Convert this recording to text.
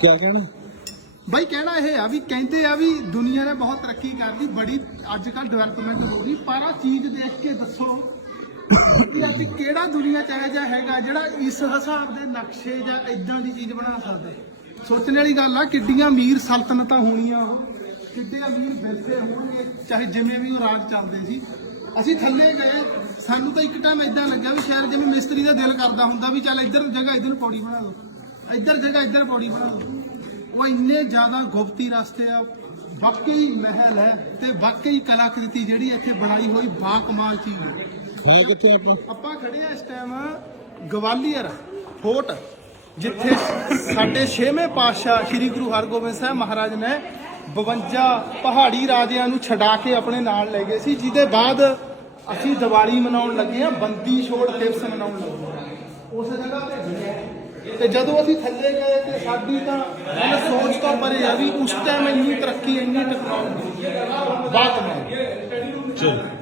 ਕੀ ਕਹਿਣਾ? ਬਾਈ ਕਹਿਣਾ ਇਹ ਆ ਵੀ ਕਹਿੰਦੇ ਆ ਵੀ ਦੁਨੀਆ ਨੇ ਬਹੁਤ ਤਰੱਕੀ ਕਰ ਲਈ, ਬੜੀ ਅੱਜ ਕੱਲ ਡਿਵੈਲਪਮੈਂਟ ਹੋ ਰਹੀ, ਪਰ ਆ ਚੀਜ਼ ਦੇਖ ਕੇ ਦੱਸੋ ਕਿ ਅੱਜ ਕਿਹੜਾ ਦੁਨੀਆ ਚ ਇਹੋ ਜਿਹਾ ਹੈਗਾ ਜਿਹੜਾ ਇਸ ਹਿਸਾਬ ਦੇ ਨਕਸ਼ੇ ਜਾਂ ਇਦਾਂ ਦੀ ਚੀਜ਼ ਬਣਾ ਸਕਦਾ ਹੈ? ਸੋਚਣ ਵਾਲੀ ਗੱਲ ਆ, ਕਿੱਡੀਆਂ ਅਮੀਰ ਸਲਤਨਤਾਂ ਹੋਣੀਆਂ ਕਿੱਡੇ ਅਮੀਰ ਵਿਰਸੇ ਹੋਣਗੇ, ਚਾਹੇ ਜਿਵੇਂ ਵੀ ਉਹ ਰਾਜ ਚੱਲਦੇ ਸੀ। ਅਸੀਂ ਥੱਲੇ ਗਏ, ਸਾਨੂੰ ਤਾਂ ਇੱਕ ਟਾਈਮ ਇਦਾਂ ਲੱਗਾ ਵੀ ਸ਼ਾਇਦ ਜਿਵੇਂ ਮਿਸਤਰੀ ਦਾ ਦਿਲ ਕਰਦਾ ਹੁੰਦਾ ਵੀ ਚੱਲ ਇੱਧਰ ਜਗ੍ਹਾ ਇੱਧਰ ਪੌੜੀ ਬਣਾ ਲਓ। ਇੱਧਰ ਜਗ੍ਹਾ ਇੱਧਰ ਪੌੜੀ ਬਣਾ ਲਓ ਉਹ ਇੰਨੇ ਜ਼ਿਆਦਾ ਗੁਪਤੀ ਰਸਤੇ ਆ ਵਾਕਈ ਮਹਿਲ ਹੈ ਤੇ ਵਾਕਈ ਕਲਾਕ੍ਰਿਤੀ ਜਿਹੜੀ ਇੱਥੇ ਬਣਾਈ ਹੋਈ ਬਾ ਕਮਾਲ ਚੀਜ਼ ਹੈ ਹੈ ਕਿੱਥੇ ਆਪਾਂ ਆਪਾਂ ਖੜੇ ਆ ਇਸ ਟਾਈਮ ਗਵਾਲੀਅਰ ਫੋਰਟ ਜਿੱਥੇ ਸਾਡੇ 6ਵੇਂ ਪਾਤਸ਼ਾਹ ਸ੍ਰੀ ਗੁਰੂ ਹਰਗੋਬਿੰਦ ਸਾਹਿਬ ਮਹਾਰਾਜ ਨੇ 52 ਪਹਾੜੀ ਰਾਜਿਆਂ ਨੂੰ ਛਡਾ ਕੇ ਆਪਣੇ ਨਾਲ ਲੈ ਗਏ ਸੀ ਜਿਹਦੇ ਬਾਅਦ ਅਸੀਂ ਦੀਵਾਲੀ ਮਨਾਉਣ ਲੱਗੇ ਆ ਬੰਦੀ ਛੋੜ ਦਿਵਸ ਮਨਾਉਣ ਲੱਗੇ। ਉਸ ਜਗ੍ਹਾ ਤੇ। ਤੇ ਜਦੋਂ ਅਸੀਂ ਥੱਲੇ ਗਏ ਤੇ ਸਾਡੀ ਤਾਂ ਮਨ ਸੋਚ ਤੋਂ ਪਰੇ ਆ ਵੀ ਉਸ ਟਾਈਮ ਇੰਨੀ ਤਰੱਕੀ, ਇੰਨੀ ਟੈਕਨੋਲੋਜੀ ਬਾਤ ਮੈਂ ਚਲੋ।